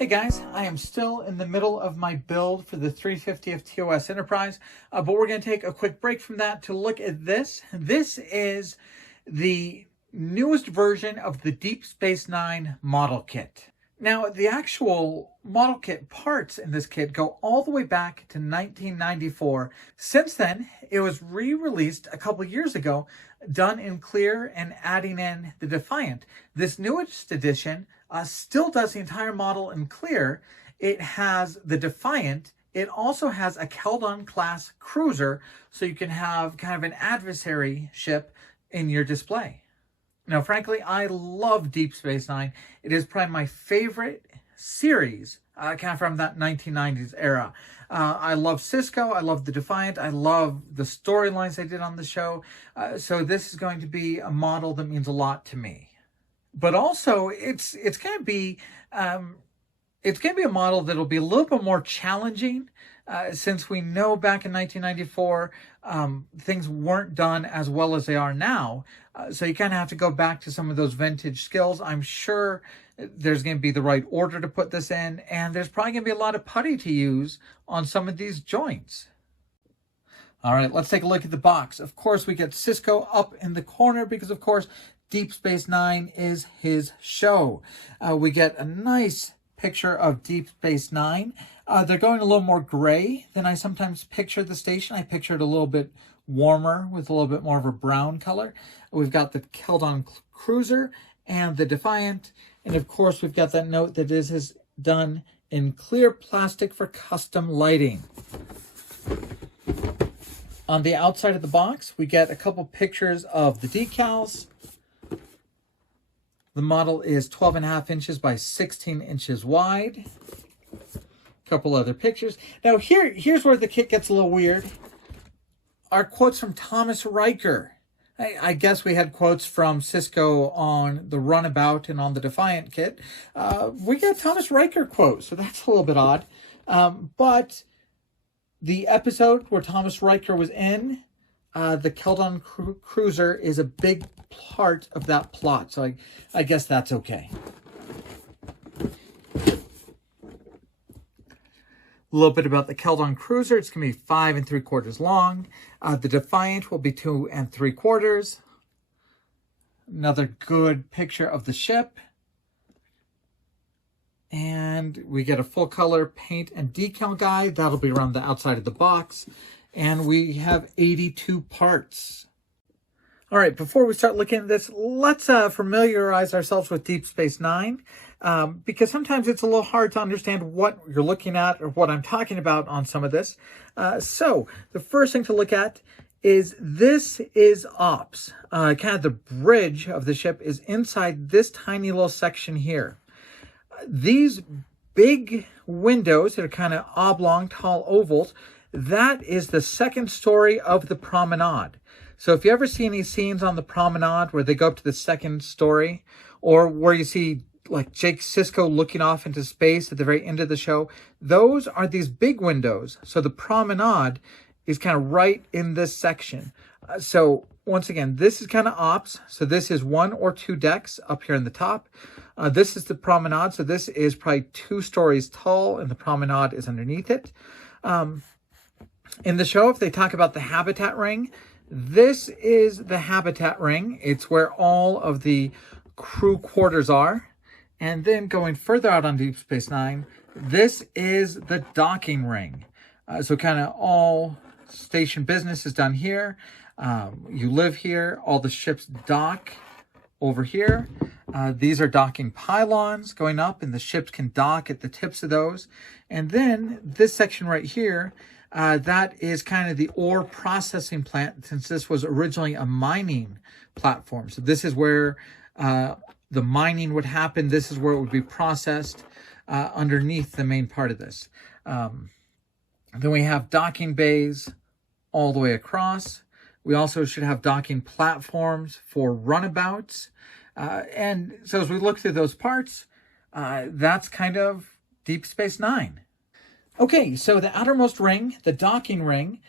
Hey guys, I am still in the middle of my build for the 350th TOS Enterprise, but we're going to take a quick break from that to look at this. This is the newest version of the Deep Space Nine model kit. Now, the actual model kit parts in this kit go all the way back to 1994. Since then, it was re-released a couple years ago, done in clear and adding in the Defiant. This newest edition still does the entire model in clear. It has the Defiant. It also has a Keldon class cruiser, so you can have kind of an adversary ship in your display. Now, frankly, I love Deep Space Nine. It is probably my favorite series, kind of from that 1990s era. I love Cisco. I love the Defiant. I love the storylines they did on the show. So this is going to be a model that means a lot to me. But also, it's going to be a model that'll be a little bit more challenging, since we know back in 1994 things weren't done as well as they are now. So you kind of have to go back to some of those vintage skills. I'm sure there's going to be the right order to put this in, and there's probably going to be a lot of putty to use on some of these joints. All right, let's take a look at the box. Of course, we get Cisco up in the corner because, of course, Deep Space Nine is his show. We get a nice picture of Deep Space Nine. They're going a little more gray than I sometimes picture the station. I picture it a little bit warmer with a little bit more of a brown color. We've got the Keldon cruiser and the Defiant. And of course, we've got that note that this is done in clear plastic for custom lighting. On the outside of the box, we get a couple pictures of the decals. The model is 12.5 inches by 16 inches wide. A couple other pictures. Now here's where the kit gets a little weird. Our quotes from Thomas Riker. I guess we had quotes from Cisco on the Runabout and on the Defiant kit. We got Thomas Riker quotes, so that's a little bit odd. But the episode where Thomas Riker was in, the Keldon cruiser is a big part of that plot, so I guess that's okay. A little bit about the Keldon cruiser. It's going to be 5 3/4 long. The Defiant will be 2 3/4. Another good picture of the ship. And we get a full color paint and decal guide. That'll be around the outside of the box. And we have 82 parts. All right, before we start looking at this, let's familiarize ourselves with Deep Space Nine, because sometimes it's a little hard to understand what you're looking at or what I'm talking about on some of this. So the first thing to look at is this is ops. Kind of the bridge of the ship is inside this tiny little section here. These big windows that are kind of oblong, tall ovals, that is the second story of the Promenade. So if you ever see any scenes on the Promenade where they go up to the second story, or where you see like Jake Sisko looking off into space at the very end of the show, those are these big windows. So the Promenade is kind of right in this section. So once again, this is kind of ops. So this is 1 or 2 decks up here in the top. This is the Promenade. So this is probably 2 stories tall, and the Promenade is underneath it. In the show, if they talk about the habitat ring, this is the habitat ring. It's where all of the crew quarters are. And then going further out on Deep Space Nine, this is the docking ring. So kind of all station business is done here. You live here. All the ships dock over here. These are docking pylons going up, and the ships can dock at the tips of those. And then this section right here, that is kind of the ore processing plant, since this was originally a mining platform. So this is where the mining would happen. This is where it would be processed underneath the main part of this. Then we have docking bays all the way across. We also should have docking platforms for runabouts. And so as we look through those parts, that's kind of Deep Space Nine. Okay, so the outermost ring, the docking ring,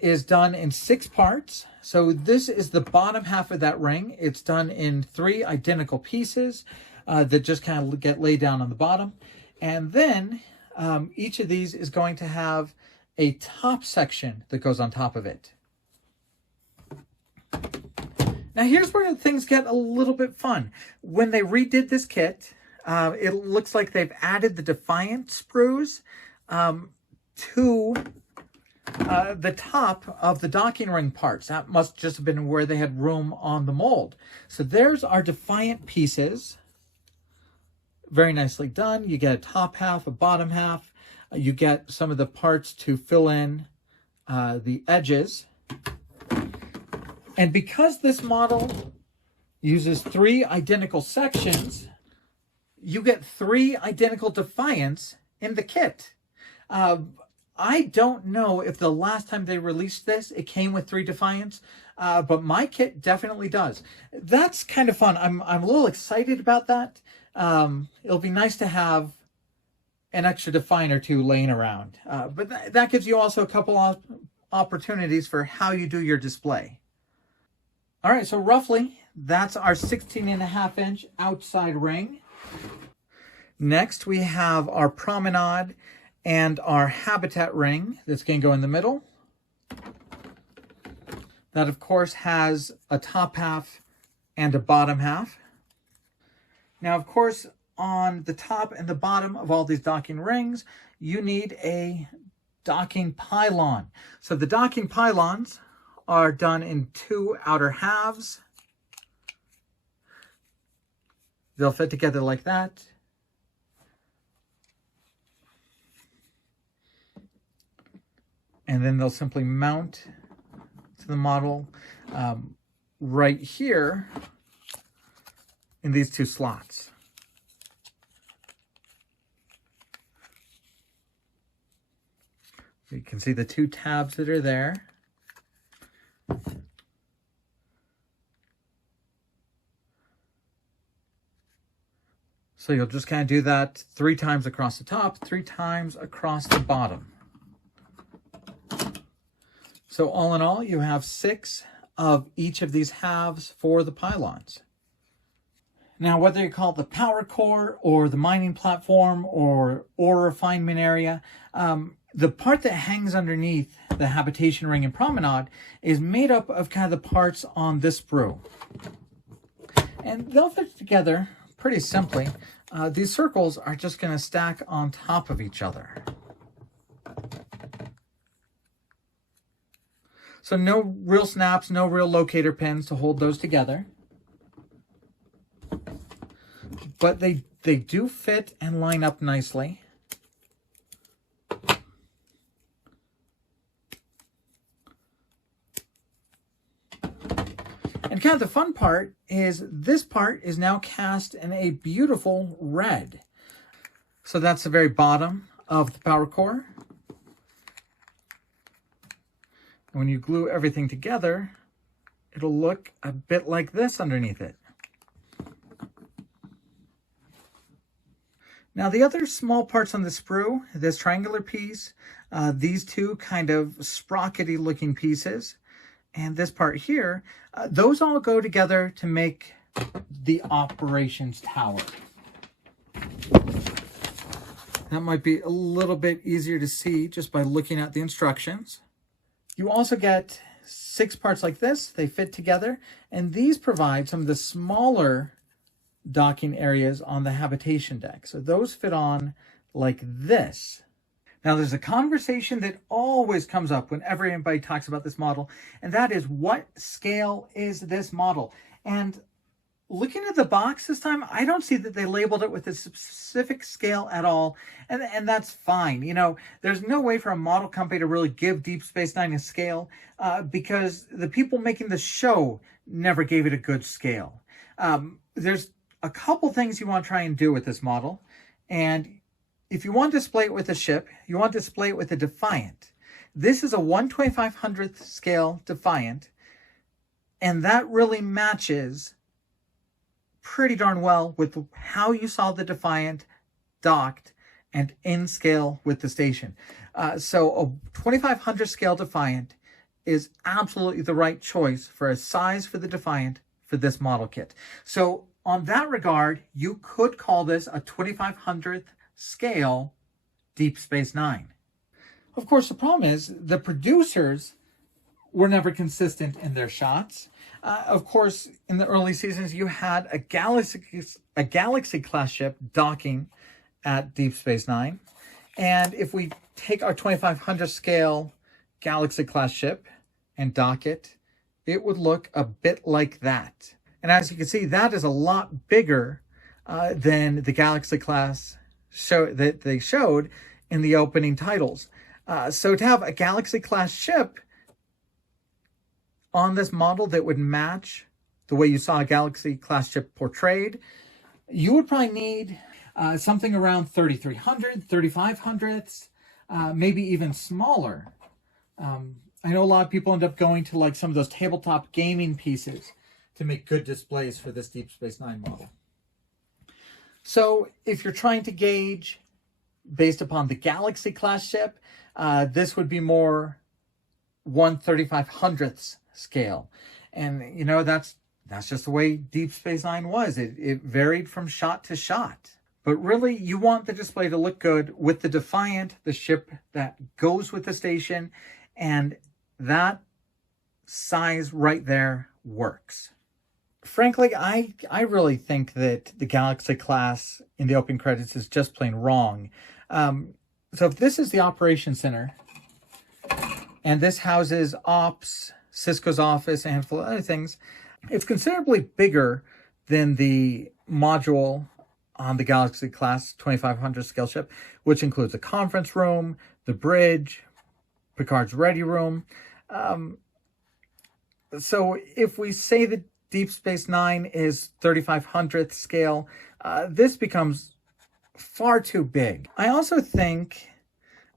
is done in 6 parts. So this is the bottom half of that ring. It's done in 3 identical pieces that just kind of get laid down on the bottom. And then each of these is going to have a top section that goes on top of it. Now here's where things get a little bit fun. When they redid this kit, it looks like they've added the Defiant sprues to the top of the docking ring parts. That must just have been where they had room on the mold. So there's our Defiant pieces. Very nicely done. You get a top half, a bottom half. You get some of the parts to fill in the edges. And because this model uses 3 identical sections, you get 3 identical Defiants in the kit. I don't know if the last time they released this, it came with 3 Defiants, but my kit definitely does. That's kind of fun. I'm a little excited about that. It'll be nice to have an extra Defiant or 2 laying around. But that gives you also a couple of opportunities for how you do your display. All right, so roughly, that's our 16.5-inch outside ring. Next, we have our Promenade and our Habitat ring that's going to go in the middle. That, of course, has a top half and a bottom half. Now, of course, on the top and the bottom of all these docking rings, you need a docking pylon. So the docking pylons are done in 2 outer halves. They'll fit together like that. And then they'll simply mount to the model right here in these 2 slots. So you can see the 2 tabs that are there. So you'll just kind of do that 3 times across the top, 3 times across the bottom. So all in all, you have 6 of each of these halves for the pylons. Now, whether you call it the power core or the mining platform or ore refinement area, the part that hangs underneath the habitation ring and promenade is made up of kind of the parts on this sprue. And they'll fit together pretty simply. These circles are just going to stack on top of each other. So no real snaps, no real locator pins to hold those together. But they do fit and line up nicely. And kind of the fun part is this part is now cast in a beautiful red. So that's the very bottom of the power core. And when you glue everything together, it'll look a bit like this underneath it. Now the other small parts on the sprue, this triangular piece, these 2 kind of sprockety looking pieces, and this part here, those all go together to make the operations tower. That might be a little bit easier to see just by looking at the instructions. You also get 6 parts like this. They fit together, and these provide some of the smaller docking areas on the habitation deck. So those fit on like this. Now there's a conversation that always comes up whenever anybody talks about this model, and that is, what scale is this model? And looking at the box this time, I don't see that they labeled it with a specific scale at all, and that's fine. You know, there's no way for a model company to really give Deep Space Nine a scale because the people making the show never gave it a good scale. There's a couple things you want to try and do with this model, and if you want to display it with a ship, you want to display it with a Defiant. This is a 1/2500th scale Defiant, and that really matches pretty darn well with how you saw the Defiant docked and in scale with the station. So a 2500 scale Defiant is absolutely the right choice for a size for the Defiant for this model kit. So on that regard, you could call this a 2500th scale Deep Space Nine. Of course, the problem is the producers were never consistent in their shots. Of course, in the early seasons, you had a Galaxy class ship docking at Deep Space Nine. And if we take our 2500 scale Galaxy class ship and dock it, it would look a bit like that. And as you can see, that is a lot bigger than the Galaxy class that they showed in the opening titles. So to have a Galaxy class ship on this model that would match the way you saw a Galaxy class ship portrayed, you would probably need something around 3300, 3500s, maybe even smaller. I know a lot of people end up going to like some of those tabletop gaming pieces to make good displays for this Deep Space Nine model. So if you're trying to gauge based upon the Galaxy class ship, this would be more 1/3500th scale. And you know, that's just the way Deep Space Nine was. It varied from shot to shot. But really, you want the display to look good with the Defiant, the ship that goes with the station, and that size right there works. Frankly, I really think that the Galaxy class in the opening credits is just plain wrong. So if this is the Operations Center, and this houses Ops, Cisco's office, and a handful of other things, it's considerably bigger than the module on the Galaxy class 2500 scale ship, which includes the conference room, the bridge, Picard's ready room. So if we say that Deep Space Nine is 3500th scale, this becomes far too big. I also think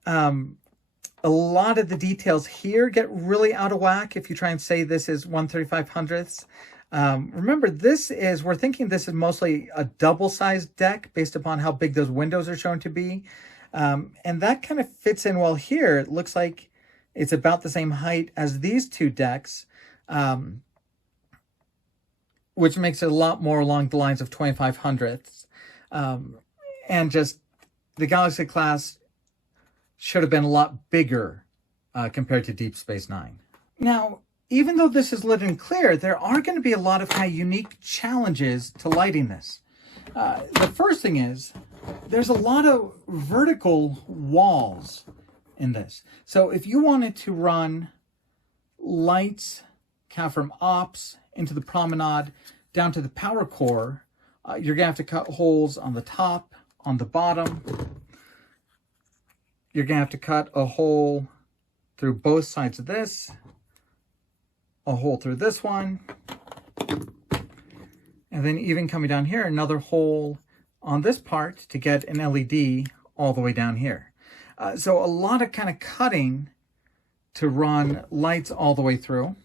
a lot of the details here get really out of whack if you try and say this is 1/3500th. Remember, we're thinking this is mostly a double-sized deck based upon how big those windows are shown to be. And that kind of fits in well here. It looks like it's about the same height as these two decks, which makes it a lot more along the lines of 2500ths. And just the Galaxy class should have been a lot bigger compared to Deep Space Nine. Now, even though this is lit and clear, there are going to be a lot of kind of unique challenges to lighting this. The first thing is, there's a lot of vertical walls in this. So if you wanted to run lights kind of from Ops into the Promenade down to the power core, you're going to have to cut holes on the top, on the bottom. You're going to have to cut a hole through both sides of this, a hole through this one, and then even coming down here, another hole on this part to get an LED all the way down here. So a lot of kind of cutting to run lights all the way through.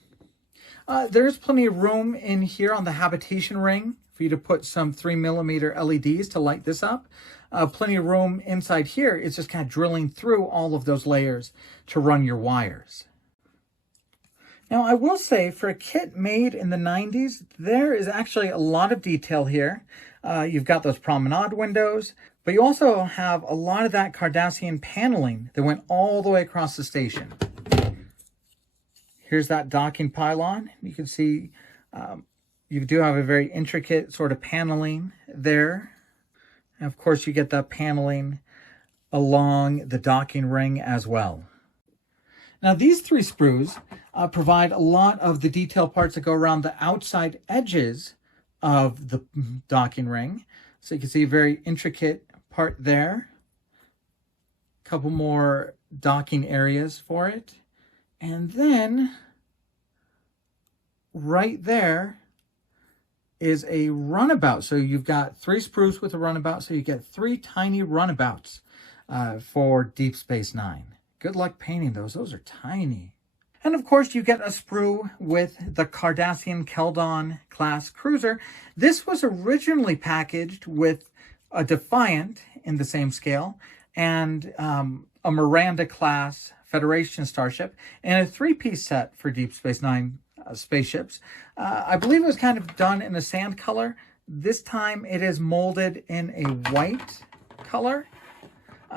There's plenty of room in here on the habitation ring for you to put some 3mm LEDs to light this up. Plenty of room inside here. It's just kind of drilling through all of those layers to run your wires. Now, I will say, for a kit made in the 90s, there is actually a lot of detail here. You've got those Promenade windows, but you also have a lot of that Cardassian paneling that went all the way across the station. Here's that docking pylon. You can see you do have a very intricate sort of paneling there. And of course, you get that paneling along the docking ring as well. Now, these three sprues provide a lot of the detail parts that go around the outside edges of the docking ring. So you can see a very intricate part there. A couple more docking areas for it. And then right there is a runabout. So you've got three sprues with a runabout. So you get three tiny runabouts for Deep Space Nine. Good luck painting those. Those are tiny. And of course, you get a sprue with the Cardassian Keldon class cruiser. This was originally packaged with a Defiant in the same scale and a Miranda class Federation starship and a three-piece set for Deep Space Nine spaceships. I believe it was kind of done in a sand color. This time it is molded in a white color.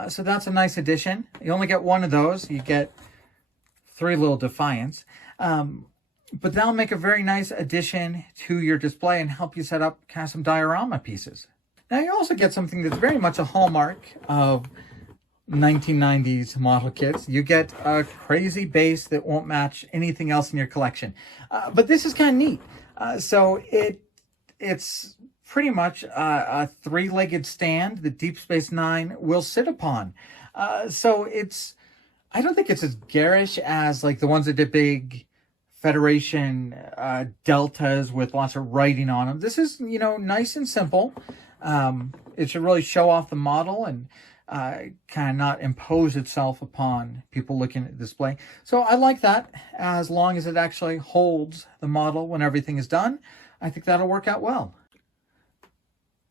So that's a nice addition. You only get one of those. You get 3 little Defiants. But that'll make a very nice addition to your display and help you set up kind of some diorama pieces. Now you also get something that's very much a hallmark of 1990s model kits. You get a crazy base that won't match anything else in your collection. But this is kind of neat. So it's pretty much a 3-legged stand that Deep Space Nine will sit upon. So I don't think it's as garish as like the ones that did big Federation deltas with lots of writing on them. This is, nice and simple. It should really show off the model and kind of not impose itself upon people looking at the display. So I like that. As long as it actually holds the model when everything is done, I think that'll work out well.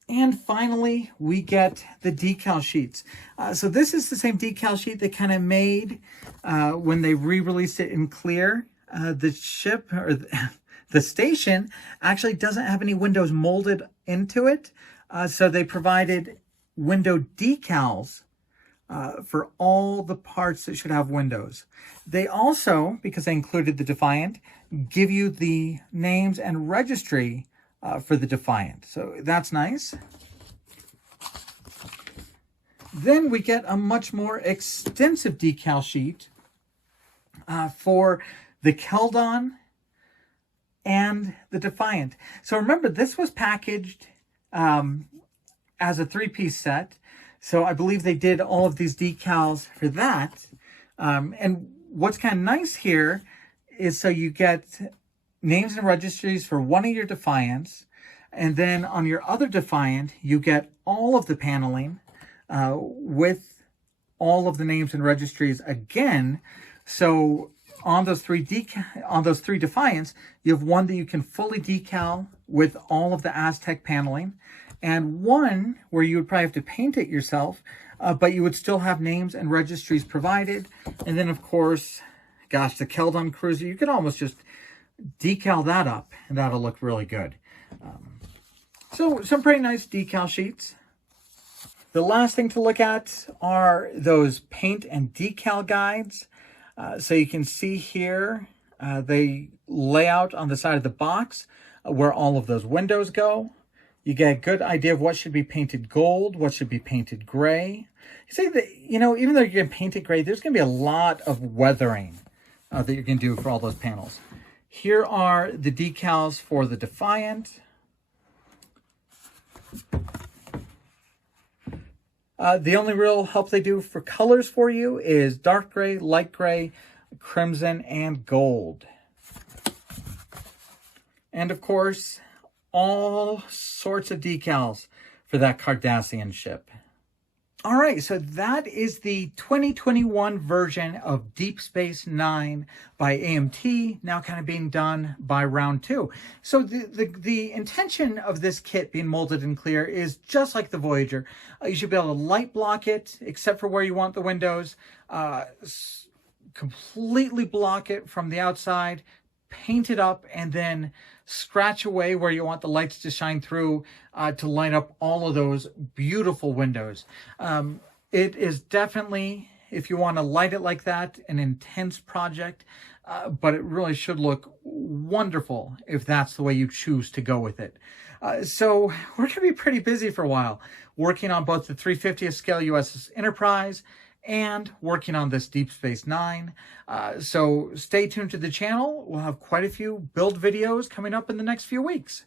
And finally, we get the decal sheets. So this is the same decal sheet they kind of made when they re-released it in clear. The ship, or the station, actually doesn't have any windows molded into it. So they provided window decals for all the parts that should have windows. They also, because they included the Defiant, give you the names and registry for the Defiant. So that's nice. Then we get a much more extensive decal sheet for the Keldon and the Defiant. So remember, this was packaged as a 3-piece set. So I believe they did all of these decals for that. And what's kind of nice here is so you get names and registries for one of your Defiants. And then on your other Defiant, you get all of the paneling with all of the names and registries again. So on those three Defiants, you have one that you can fully decal with all of the Aztec paneling, and one where you would probably have to paint it yourself, but you would still have names and registries provided. And then, of course, gosh, the Keldon Cruiser, you could almost just decal that up, and that'll look really good. So some pretty nice decal sheets. The last thing to look at are those paint and decal guides. So you can see here, they lay out on the side of the box where all of those windows go. You get a good idea of what should be painted gold, what should be painted gray. You see that, even though you're going to paint it gray, there's going to be a lot of weathering that you're going to do for all those panels. Here are the decals for the Defiant. The only real help they do for colors for you is dark gray, light gray, crimson, and gold. And of course, all sorts of decals for that Cardassian ship. All right, so that is the 2021 version of Deep Space Nine by AMT, now kind of being done by round 2. So the intention of this kit being molded in clear is just like the Voyager. You should be able to light block it, except for where you want the windows, completely block it from the outside, paint it up, and then scratch away where you want the lights to shine through to light up all of those beautiful windows. It is definitely, if you want to light it like that, an intense project, but it really should look wonderful if that's the way you choose to go with it. So we're going to be pretty busy for a while, working on both the 350th scale USS Enterprise and working on this Deep Space Nine. So stay tuned to the channel. We'll have quite a few build videos coming up in the next few weeks.